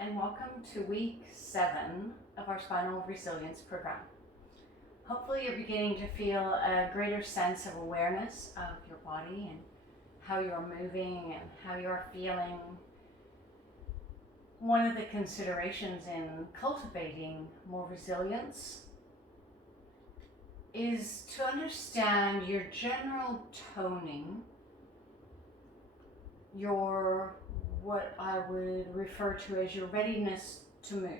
and welcome to week 7 of our Spinal Resilience program. Hopefully you're beginning to feel a greater sense of awareness of your body and how you're moving and how you're feeling. One of the considerations in cultivating more resilience is to understand your general toning, your what I would refer to as your readiness to move,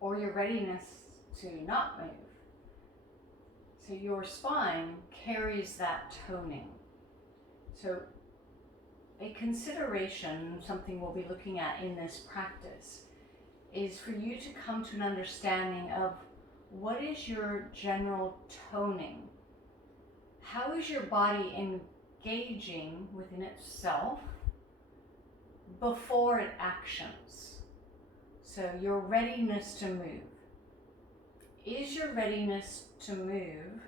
or your readiness to not move. So your spine carries that toning. So a consideration, something we'll be looking at in this practice, is for you to come to an understanding of what is your general toning. How is your body engaging within itself before it actions? So your readiness to move. Is your readiness to move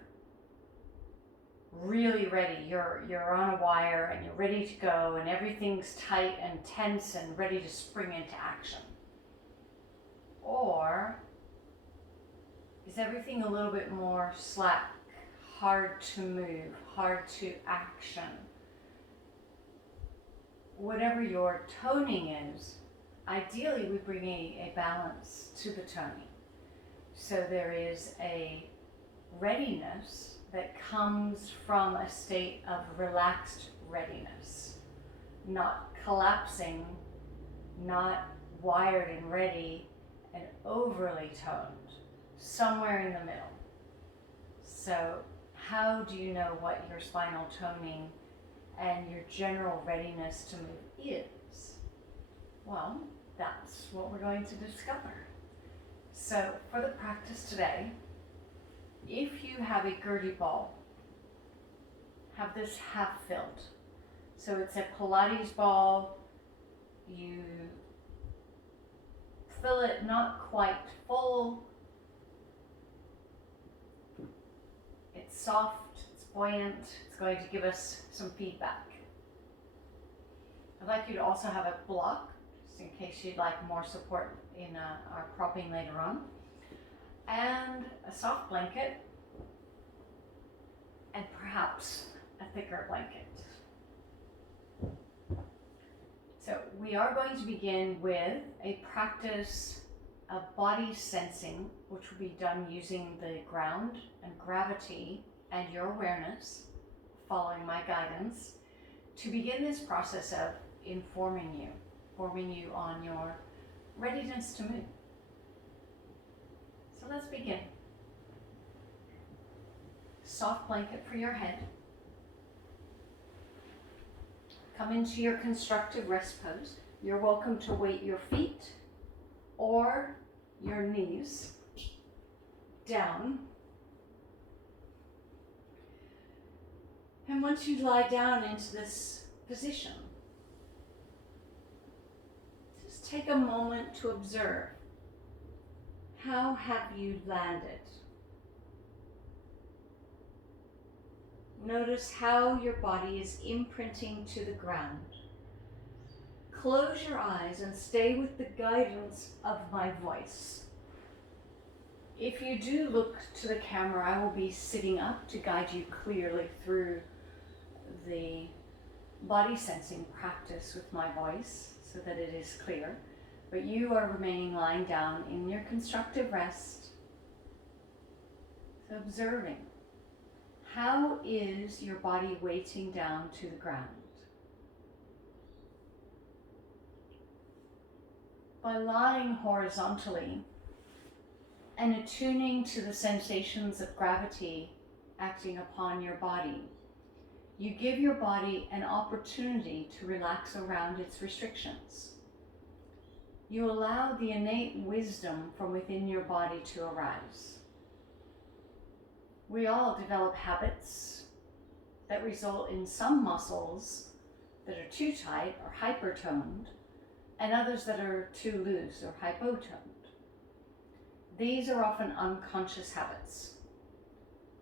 really ready? You're on a wire and you're ready to go and everything's tight and tense and ready to spring into action? Or is everything a little bit more slack, hard to move, hard to action? Whatever your toning is, ideally we bring a balance to the toning. So there is a readiness that comes from a state of relaxed readiness, not collapsing, not wired and ready and overly toned, somewhere in the middle. So how do you know what your spinal toning and your general readiness to move is? Well, that's what we're going to discover. So for the practice today, if you have a Gurdy ball, have this half filled. So it's a Pilates ball. You fill it not quite full. It's soft, it's buoyant, it's going to give us some feedback. I'd like you to also have a block, just in case you'd like more support in our propping later on, and a soft blanket, and perhaps a thicker blanket. So we are going to begin with a practice of body sensing, which will be done using the ground and gravity and your awareness, following my guidance, to begin this process of forming you on your readiness to move. So let's begin. Soft blanket for your head. Come into your constructive rest pose. You're welcome to weight your feet or your knees down. And once you lie down into this position, just take a moment to observe. How have you landed? Notice how your body is imprinting to the ground. Close your eyes and stay with the guidance of my voice. If you do look to the camera, I will be sitting up to guide you clearly through the body sensing practice with my voice so that it is clear. But you are remaining lying down in your constructive rest. So observing. How is your body weighting down to the ground? By lying horizontally and attuning to the sensations of gravity acting upon your body, you give your body an opportunity to relax around its restrictions. You allow the innate wisdom from within your body to arise. We all develop habits that result in some muscles that are too tight or hypertoned, and others that are too loose or hypotoned. These are often unconscious habits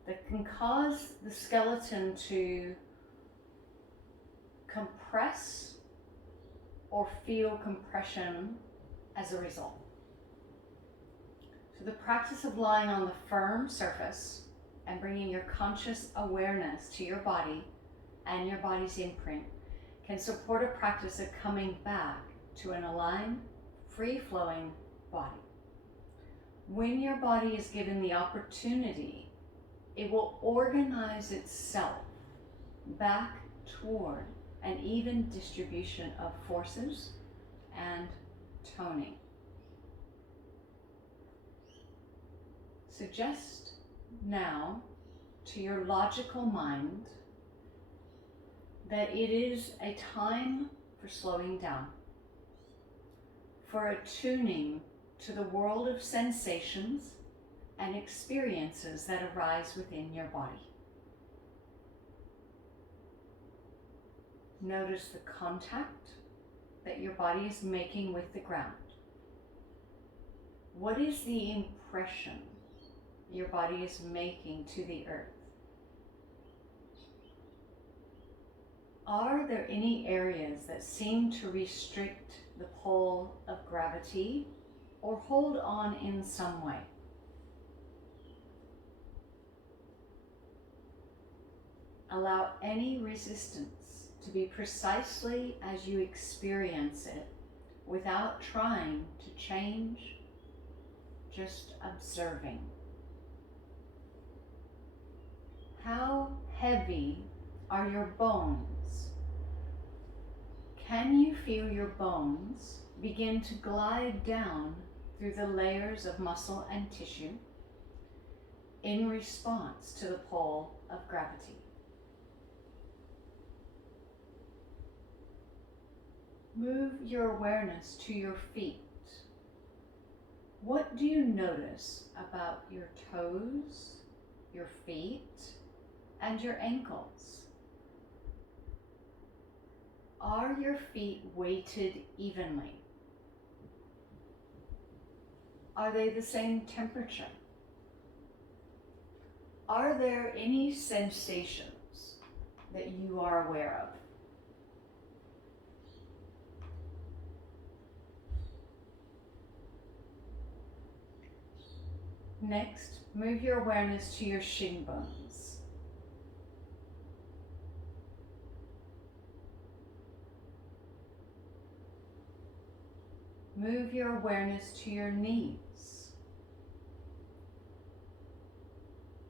that can cause the skeleton to compress or feel compression as a result. So the practice of lying on the firm surface and bringing your conscious awareness to your body and your body's imprint can support a practice of coming back to an aligned, free-flowing body. When your body is given the opportunity, it will organize itself back toward an even distribution of forces and toning. Suggest now to your logical mind that it is a time for slowing down, for attuning to the world of sensations and experiences that arise within your body. Notice the contact that your body is making with the ground. What is the impression your body is making to the earth? Are there any areas that seem to restrict the pull of gravity or hold on in some way? Allow any resistance to be precisely as you experience it without trying to change, just observing. How heavy are your bones? Can you feel your bones begin to glide down through the layers of muscle and tissue in response to the pull of gravity? Move your awareness to your feet. What do you notice about your toes, your feet, and your ankles? Are your feet weighted evenly? Are they the same temperature? Are there any sensations that you are aware of? Next, move your awareness to your shin bones. Move your awareness to your knees.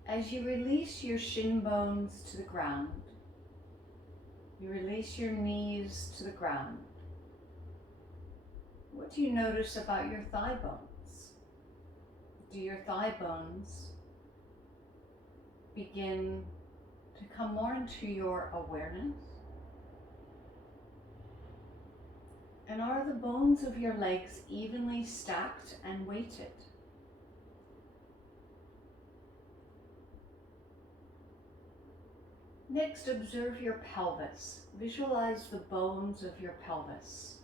As you release your shin bones to the ground, you release your knees to the ground. What do you notice about your thigh bones? Do your thigh bones begin to come more into your awareness? And are the bones of your legs evenly stacked and weighted? Next, observe your pelvis. Visualize the bones of your pelvis.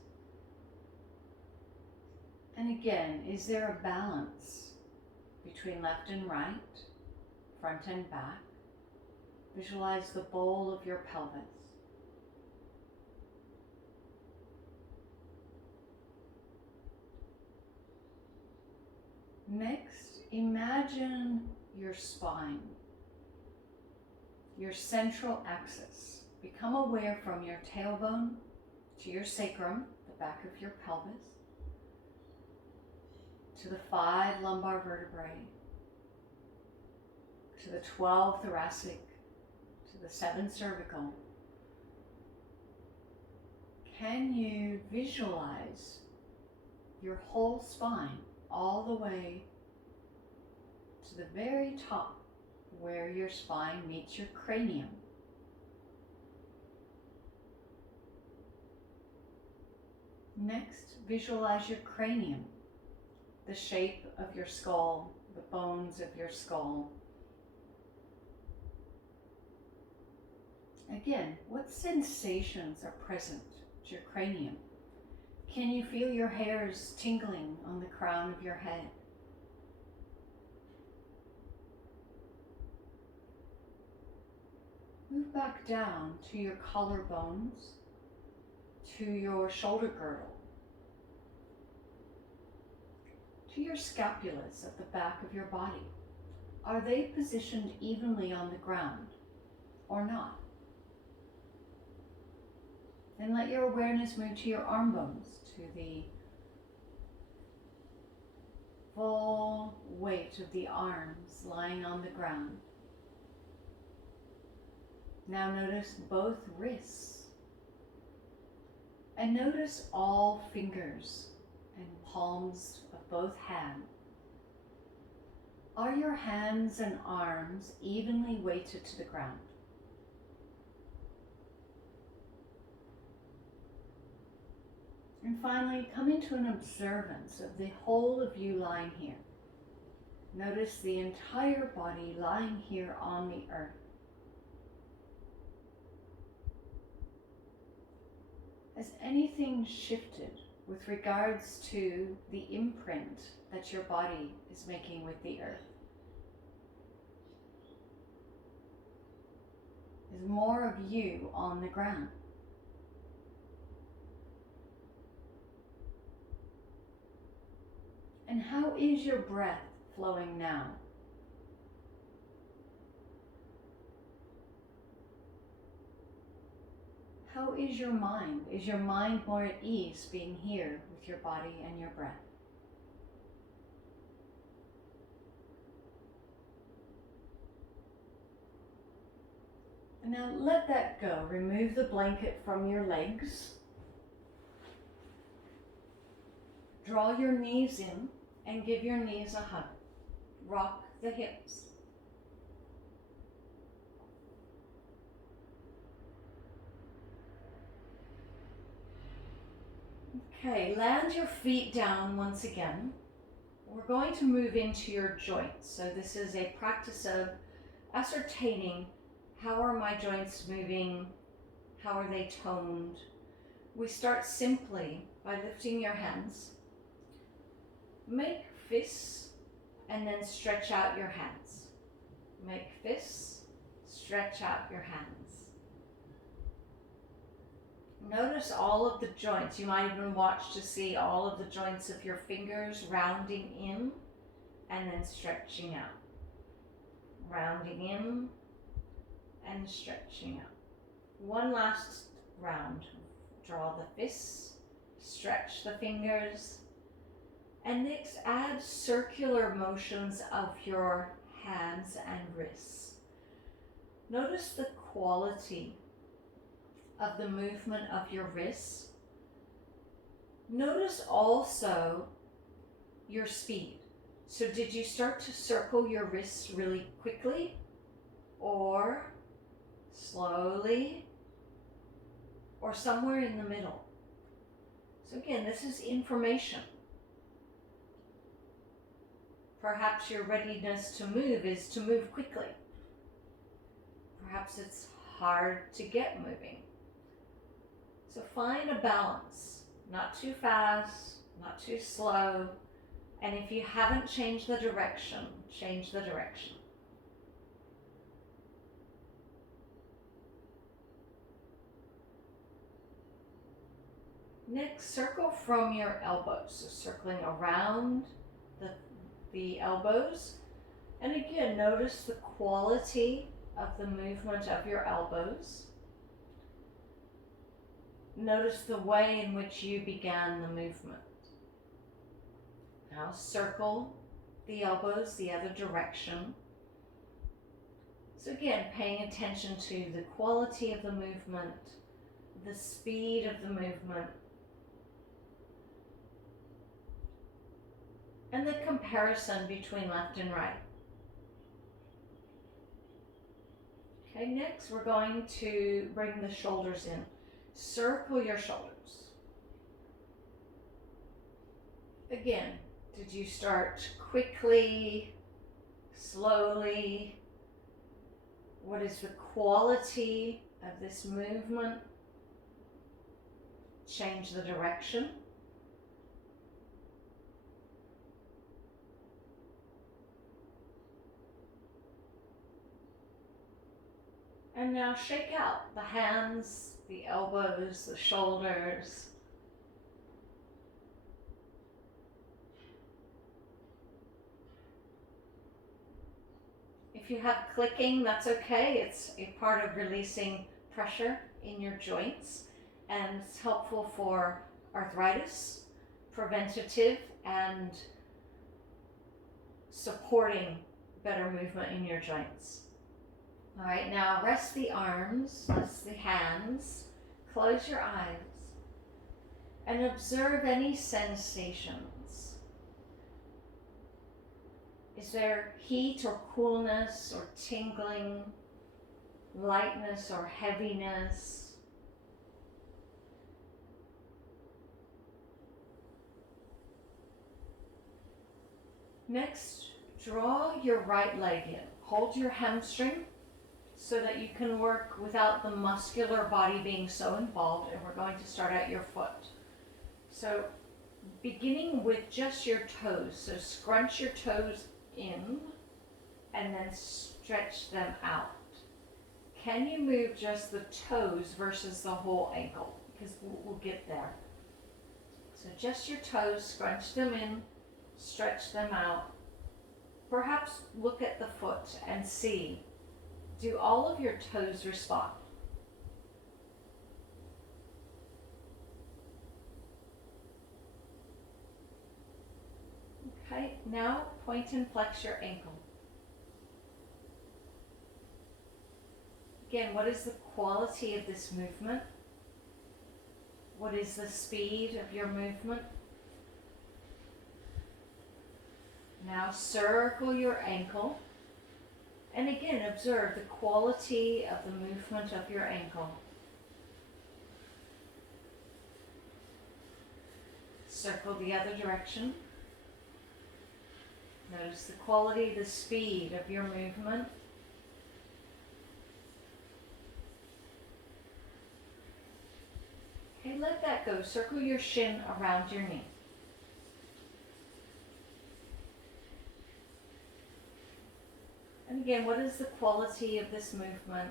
And again, is there a balance between left and right, front and back? Visualize the bowl of your pelvis. Next, imagine your spine, your central axis. Become aware from your tailbone to your sacrum, the back of your pelvis, to the 5 lumbar vertebrae, to the 12 thoracic, to the 7 cervical. Can you visualize your whole spine all the way to the very top where your spine meets your cranium? Next, visualize your cranium, the shape of your skull, the bones of your skull. Again, what sensations are present to your cranium? Can you feel your hairs tingling on the crown of your head? Move back down to your collarbones, to your shoulder girdle, to your scapulas at the back of your body. Are they positioned evenly on the ground or not? Then let your awareness move to your arm bones, to the full weight of the arms lying on the ground. Now notice both wrists, and notice all fingers and palms of both hands. Are your hands and arms evenly weighted to the ground? And finally, come into an observance of the whole of you lying here. Notice the entire body lying here on the earth. Has anything shifted with regards to the imprint that your body is making with the earth? Is more of you on the ground? And how is your breath flowing now? How is your mind? Is your mind more at ease being here with your body and your breath? And now let that go. Remove the blanket from your legs. Draw your knees in and give your knees a hug. Rock the hips. Okay, land your feet down once again. We're going to move into your joints. So this is a practice of ascertaining how are my joints moving, how are they toned. We start simply by lifting your hands. Make fists and then stretch out your hands. Make fists, stretch out your hands. Notice all of the joints. You might even watch to see all of the joints of your fingers rounding in and then stretching out. Rounding in and stretching out. One last round. Draw the fists, stretch the fingers, and next add circular motions of your hands and wrists. Notice the quality of the movement of your wrists. Notice also your speed. So did you start to circle your wrists really quickly or slowly or somewhere in the middle? So again, this is information. Perhaps your readiness to move is to move quickly. Perhaps it's hard to get moving. So find a balance, not too fast, not too slow, and if you haven't changed the direction, change the direction. Next, circle from your elbows, so circling around the elbows. And again, notice the quality of the movement of your elbows. Notice the way in which you began the movement. Now circle the elbows the other direction. So again, paying attention to the quality of the movement, the speed of the movement, and the comparison between left and right. Okay, next we're going to bring the shoulders in. Circle your shoulders. Again, did you start quickly, slowly? What is the quality of this movement? Change the direction. And now shake out the hands, the elbows, the shoulders. If you have clicking, that's okay. It's a part of releasing pressure in your joints, and it's helpful for arthritis, preventative, and supporting better movement in your joints. All right, now rest the arms, rest the hands, close your eyes, and observe any sensations. Is there heat or coolness or tingling, lightness or heaviness? Next, draw your right leg in. Hold your hamstring so that you can work without the muscular body being so involved, and we're going to start at your foot. So beginning with just your toes, so scrunch your toes in and then stretch them out. Can you move just the toes versus the whole ankle? Because we'll get there. So just your toes, scrunch them in, stretch them out. Perhaps look at the foot and see, do all of your toes respond? Okay, now point and flex your ankle. Again, what is the quality of this movement? What is the speed of your movement? Now circle your ankle. And again, observe the quality of the movement of your ankle. Circle the other direction. Notice the quality, the speed of your movement. Okay, let that go. Circle your shin around your knee. And again, what is the quality of this movement?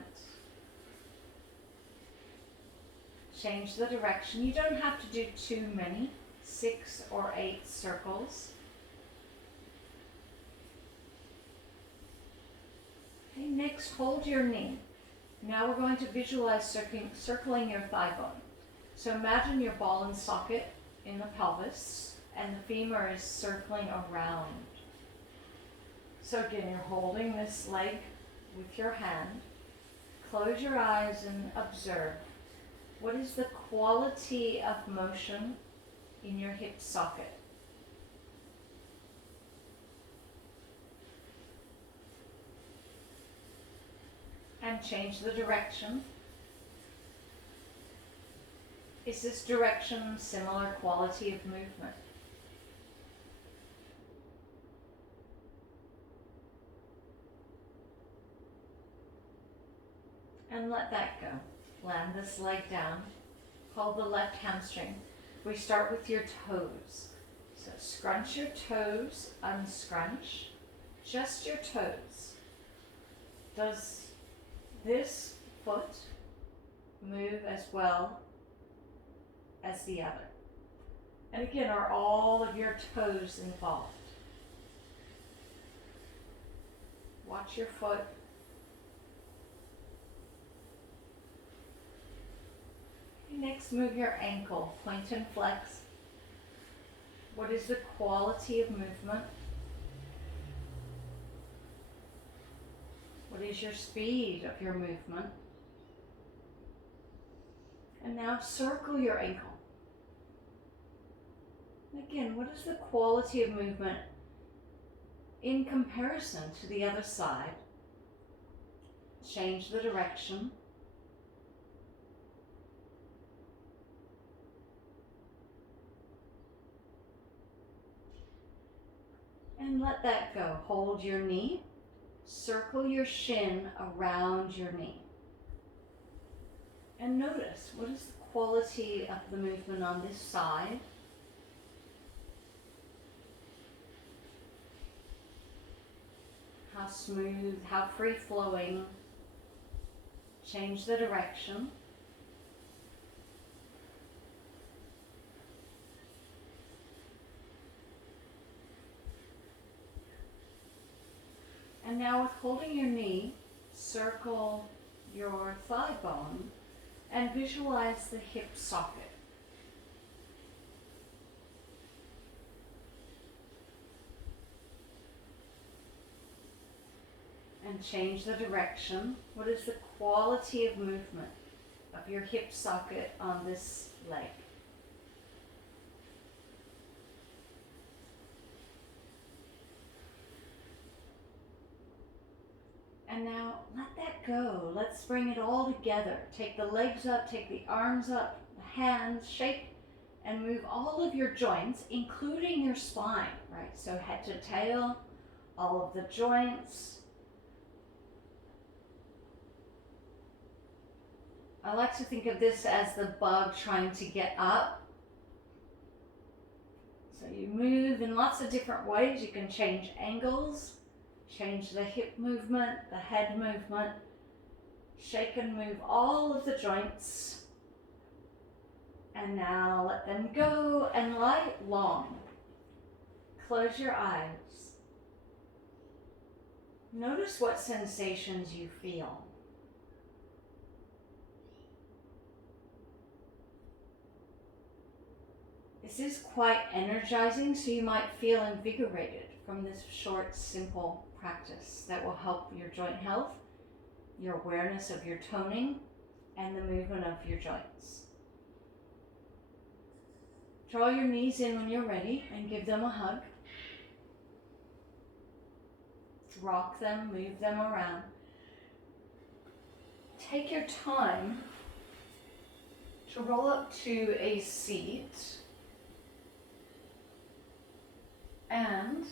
Change the direction. You don't have to do too many, 6 or 8 circles. Okay, next, hold your knee. Now we're going to visualize circling your thigh bone. So imagine your ball and socket in the pelvis, and the femur is circling around. So again, you're holding this leg with your hand. Close your eyes and observe. What is the quality of motion in your hip socket? And change the direction. Is this direction similar quality of movement? And let that go. Land this leg down. Hold the left hamstring. We start with your toes. So scrunch your toes, unscrunch. Just your toes. Does this foot move as well as the other? And again, are all of your toes involved? Watch your foot. Next, move your ankle, point and flex. What is the quality of movement? What is your speed of your movement? And now circle your ankle. Again, what is the quality of movement in comparison to the other side? Change the direction. And let that go. Hold your knee. Circle your shin around your knee. And notice, what is the quality of the movement on this side? How smooth, how free-flowing. Change the direction. And now with holding your knee, circle your thigh bone and visualize the hip socket. And change the direction. What is the quality of movement of your hip socket on this leg? And now let that go. Let's bring it all together. Take the legs up, take the arms up, the hands, shake and move all of your joints, including your spine, right? So head to tail, all of the joints. I like to think of this as the bug trying to get up. So you move in lots of different ways. You can change angles, change the hip movement, the head movement. Shake and move all of the joints. And now let them go and lie long. Close your eyes. Notice what sensations you feel. This is quite energizing, so you might feel invigorated from this short, simple practice that will help your joint health, your awareness of your toning, and the movement of your joints. Draw your knees in when you're ready and give them a hug. Rock them, move them around. Take your time to roll up to a seat and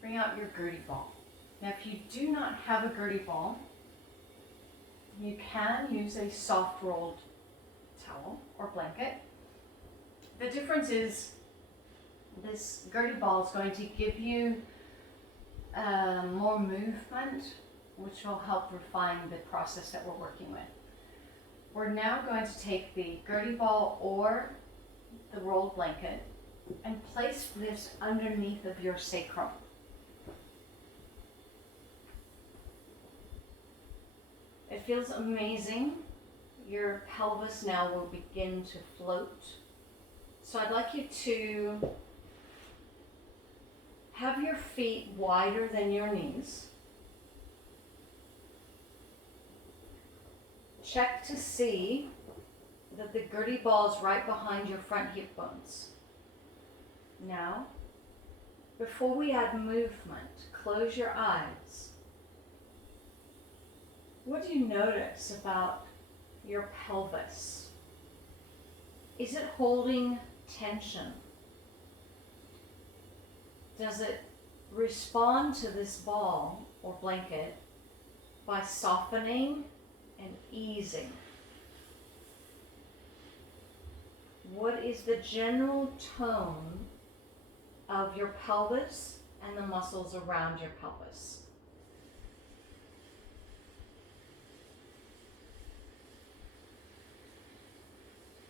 bring out your Gertie ball. Now, if you do not have a Gertie ball, you can use a soft rolled towel or blanket. The difference is this Gertie ball is going to give you more movement, which will help refine the process that we're working with. We're now going to take the Gertie ball or the rolled blanket and place this underneath of your sacrum. It feels amazing. Your pelvis now will begin to float. So I'd like you to have your feet wider than your knees. Check to see that the Gertie ball is right behind your front hip bones. Now, before we add movement, close your eyes. What do you notice about your pelvis? Is it holding tension? Does it respond to this ball or blanket by softening and easing? What is the general tone of your pelvis and the muscles around your pelvis?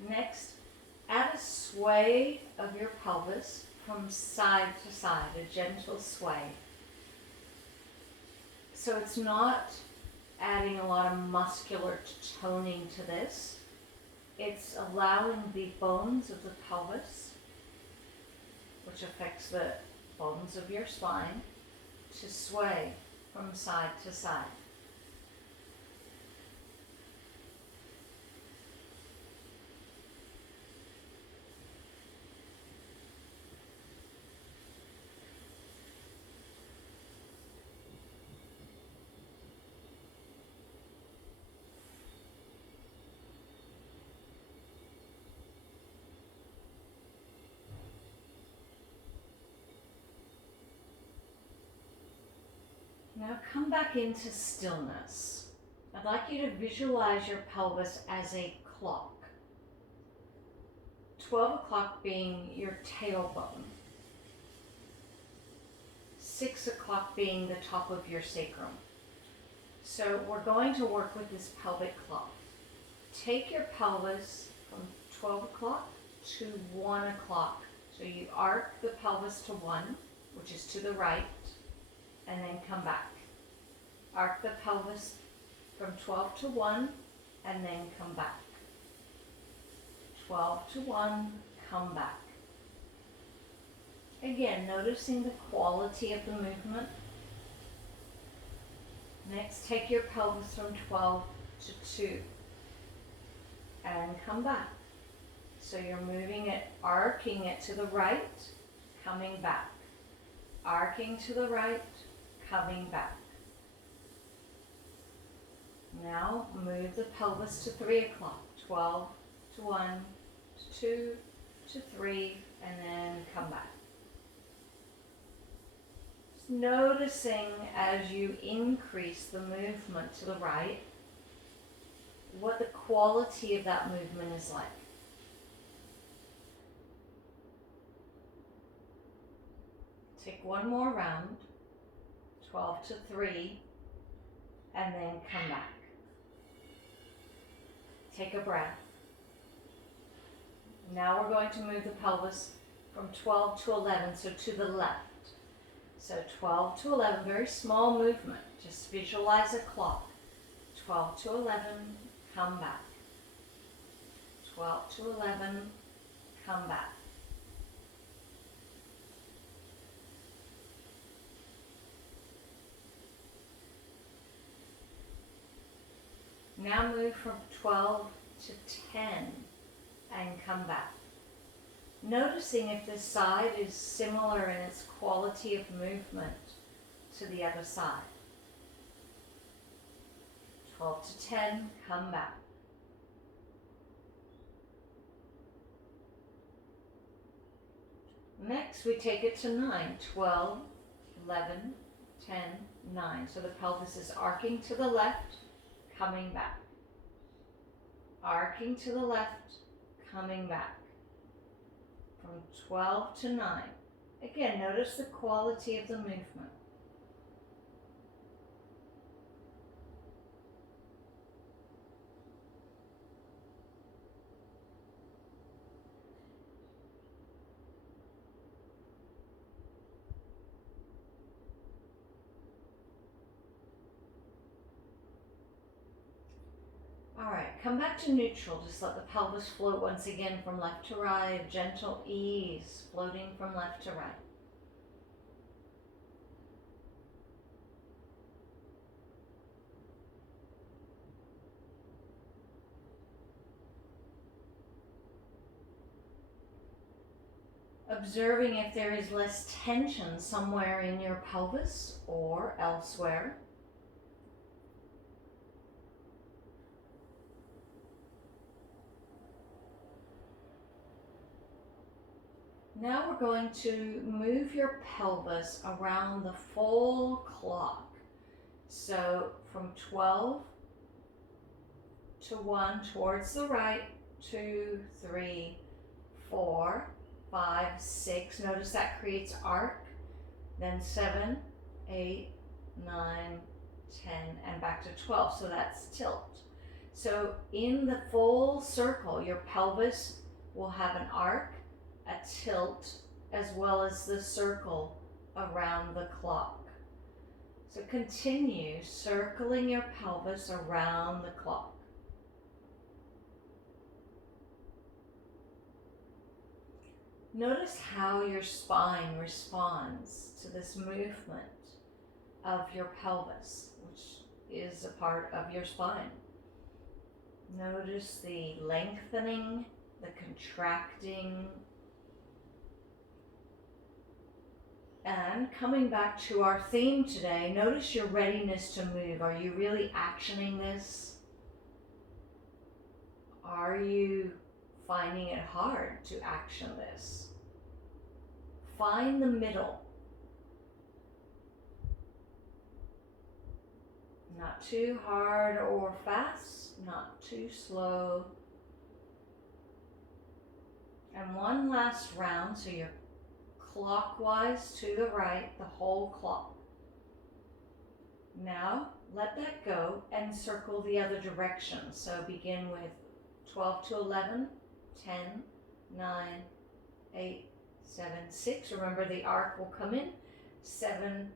Next, add a sway of your pelvis from side to side, a gentle sway. So it's not adding a lot of muscular toning to this. It's allowing the bones of the pelvis, which affects the bones of your spine, to sway from side to side. Now come back into stillness. I'd like you to visualize your pelvis as a clock. 12 o'clock being your tailbone. 6 o'clock being the top of your sacrum. So we're going to work with this pelvic clock. Take your pelvis from 12 o'clock to 1 o'clock. So you arc the pelvis to 1, which is to the right, and then come back. Arc the pelvis from 12 to 1, and then come back. 12 to 1, come back. Again, noticing the quality of the movement. Next, take your pelvis from 12 to 2 and come back. So you're moving it, arcing it to the right, coming back. Arcing to the right, coming back. Now move the pelvis to 3 o'clock. 12 to 1, to 2, to 3, and then come back. Noticing as you increase the movement to the right, what the quality of that movement is like. Take one more round, 12 to 3, and then come back. Take a breath. Now we're going to move the pelvis from 12 to 11, so to the left. So 12 to 11, very small movement. Just visualize a clock. 12 to 11, come back. 12 to 11, come back. Now move from 12 to 10 and come back. Noticing if this side is similar in its quality of movement to the other side. 12 to 10, come back. Next we take it to 9, 12, 11, 10, 9. So the pelvis is arcing to the left, coming back. Arcing to the left, coming back. From 12 to 9. Again, notice the quality of the movement. Alright, come back to neutral. Just let the pelvis float once again from left to right. Gentle ease, floating from left to right. Observing if there is less tension somewhere in your pelvis or elsewhere. Now we're going to move your pelvis around the full clock. So from 12 to 1 towards the right, 2, 3, 4, 5, 6. Notice that creates arc. Then 7, 8, 9, 10, and back to 12. So that's tilt. So in the full circle, your pelvis will have an arc, a tilt, as well as the circle around the clock. So continue circling your pelvis around the clock. Notice how your spine responds to this movement of your pelvis, which is a part of your spine. Notice the lengthening, the contracting. And coming back to our theme today, notice your readiness to move. Are you really actioning this? Are you finding it hard to action this? Find the middle. Not too hard or fast, not too slow. And one last round, so you're clockwise to the right, the whole clock. Now let that go and circle the other direction. So begin with 12 to 11, 10, 9, 8, 7, 6. Remember the arc will come in. 7,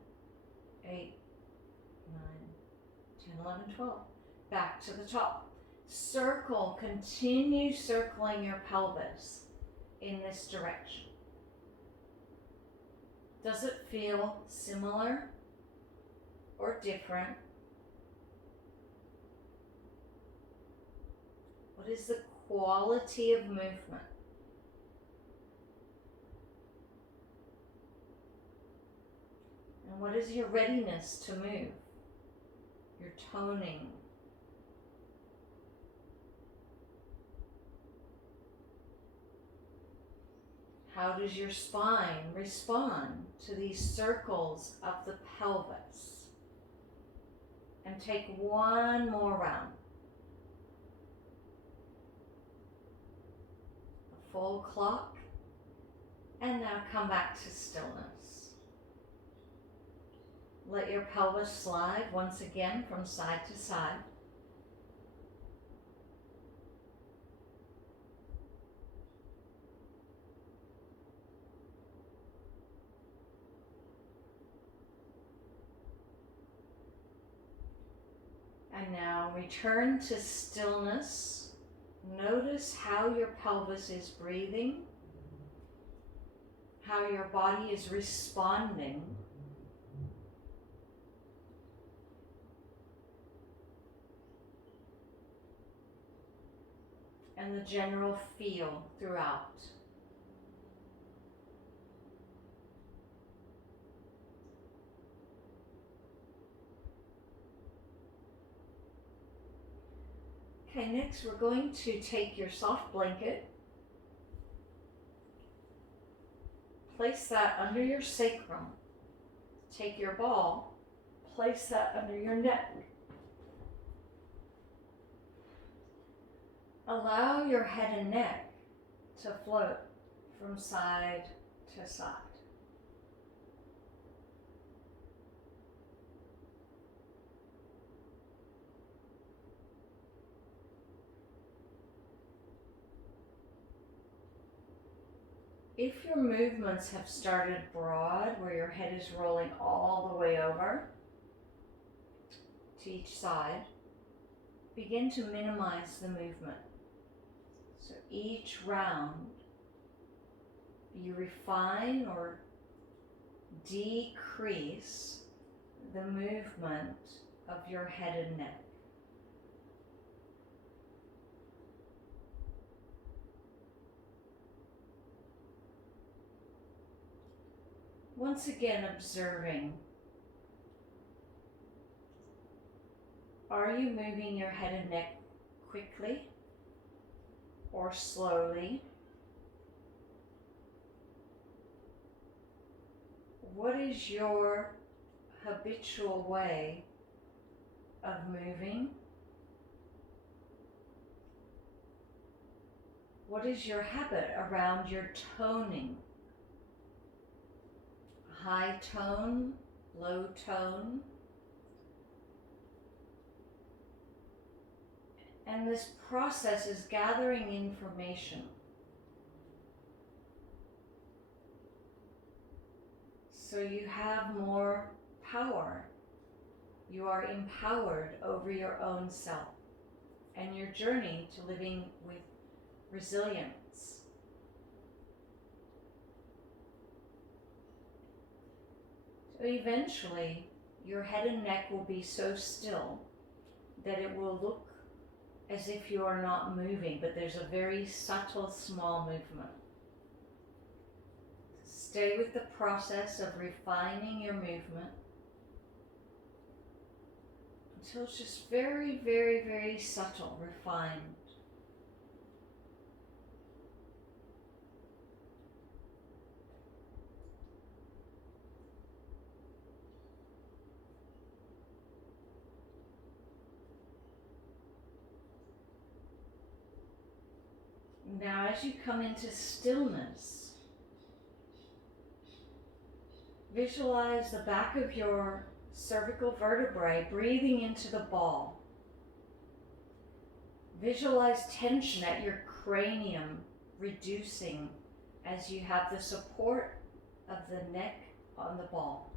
8, 9, 10, 11, 12. Back to the top. Circle, continue circling your pelvis in this direction. Does it feel similar or different? What is the quality of movement? And what is your readiness to move? Your toning. How does your spine respond to these circles of the pelvis? And take one more round. A full clock. And now come back to stillness. Let your pelvis slide once again from side to side. And now return to stillness. Notice how your pelvis is breathing, how your body is responding. And the general feel throughout. Okay, next we're going to take your soft blanket, place that under your sacrum, take your ball, place that under your neck. Allow your head and neck to float from side to side. If your movements have started broad, where your head is rolling all the way over to each side, begin to minimize the movement. So each round, you refine or decrease the movement of your head and neck. Once again, observing. Are you moving your head and neck quickly or slowly? What is your habitual way of moving? What is your habit around your toning? High tone, low tone. And this process is gathering information. So you have more power. You are empowered over your own self and your journey to living with resilience. So eventually, your head and neck will be so still that it will look as if you are not moving, but there's a very subtle, small movement. Stay with the process of refining your movement until it's just very, very, very subtle, refined. Now, as you come into stillness, visualize the back of your cervical vertebrae, breathing into the ball. Visualize tension at your cranium reducing as you have the support of the neck on the ball.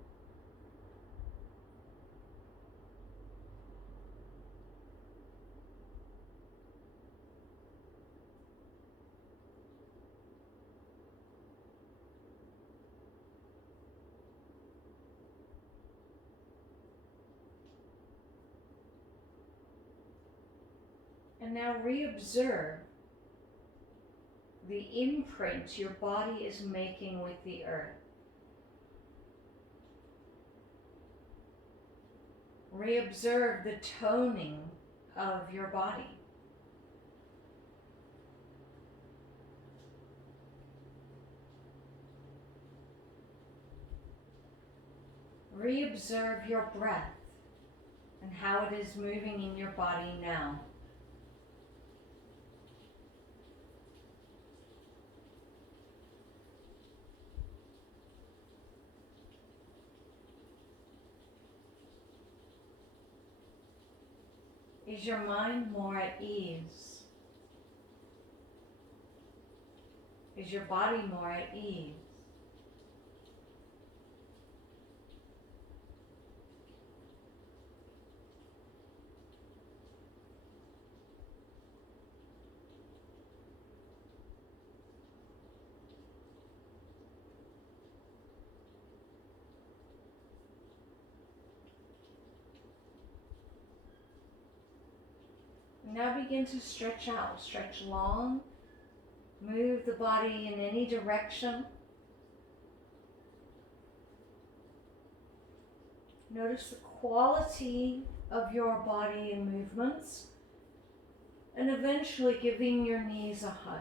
And now reobserve the imprint your body is making with the earth. Reobserve the toning of your body. Reobserve your breath and how it is moving in your body now. Is your mind more at ease? Is your body more at ease? Now begin to stretch out, stretch long, move the body in any direction. Notice the quality of your body and movements, and eventually giving your knees a hug.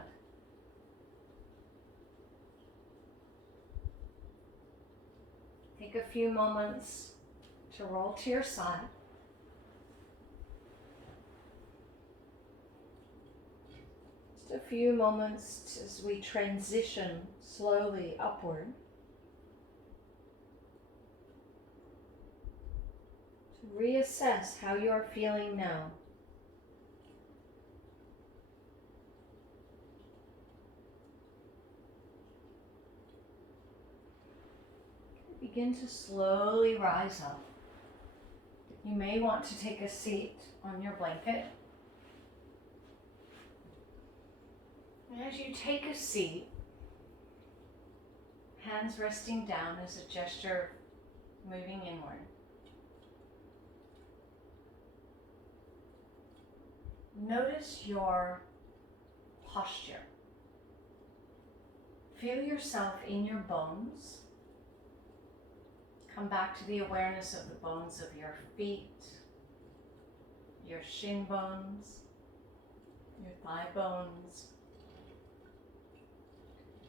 Take a few moments to roll to your side. Just a few moments as we transition slowly upward to reassess how you are feeling now. Begin to slowly rise up. You may want to take a seat on your blanket. And as you take a seat, hands resting down as a gesture of moving inward. Notice your posture. Feel yourself in your bones. Come back to the awareness of the bones of your feet, your shin bones, your thigh bones,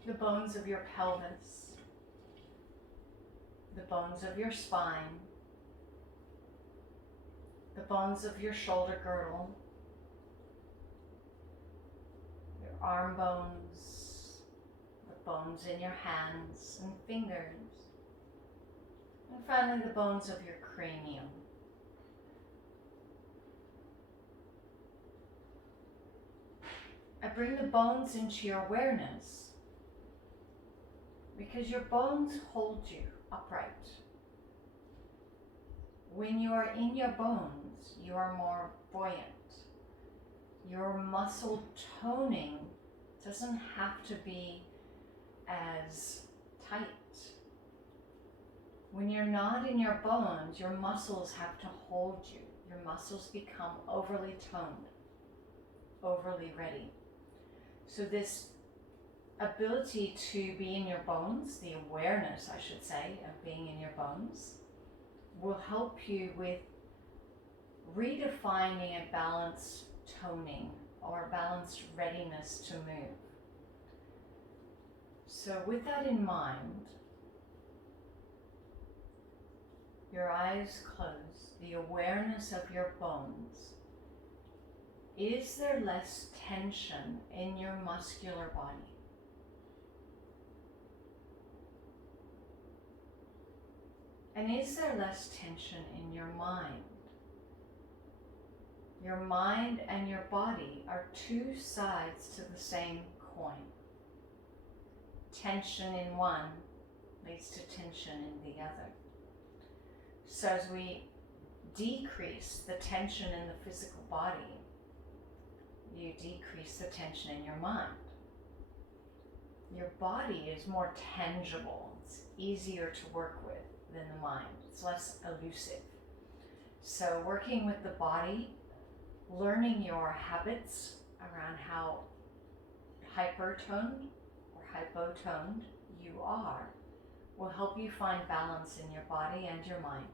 the bones of your pelvis, the bones of your spine, the bones of your shoulder girdle, your arm bones, the bones in your hands and fingers, and finally the bones of your cranium. I bring the bones into your awareness because your bones hold you upright. When you are in your bones, you are more buoyant. Your muscle toning doesn't have to be as tight. When you're not in your bones, your muscles have to hold you. Your muscles become overly toned, overly ready. So this ability to be in your bones, the awareness, I should say, of being in your bones, will help you with redefining a balanced toning or balanced readiness to move. So with that in mind, your eyes closed, the awareness of your bones. Is there less tension in your muscular body? And is there less tension in your mind? Your mind and your body are two sides to the same coin. Tension in one leads to tension in the other. So as we decrease the tension in the physical body, you decrease the tension in your mind. Your body is more tangible. It's easier to work with than the mind. It's less elusive. So working with the body, learning your habits around how hypertoned or hypotoned you are will help you find balance in your body and your mind.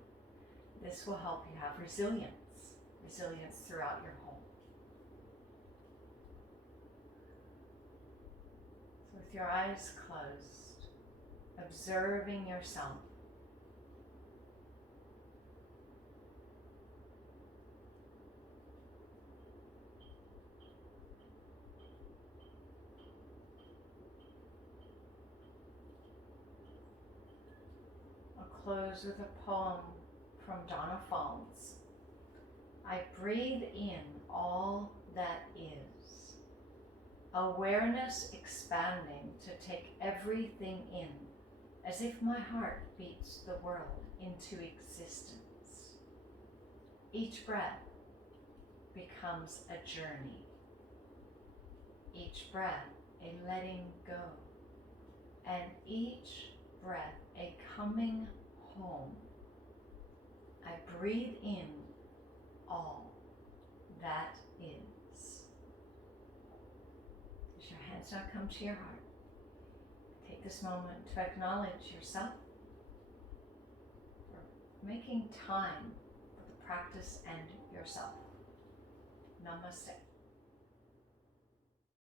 This will help you have resilience throughout your home. So with your eyes closed, observing yourself, I'll close with a poem from Donna Falls. I breathe in all that is, awareness expanding to take everything in, as if my heart beats the world into existence. Each breath becomes a journey. Each breath a letting go, and each breath a coming home. I breathe in all that is. As your hands now come to your heart, take this moment to acknowledge yourself for making time for the practice and yourself. Namaste.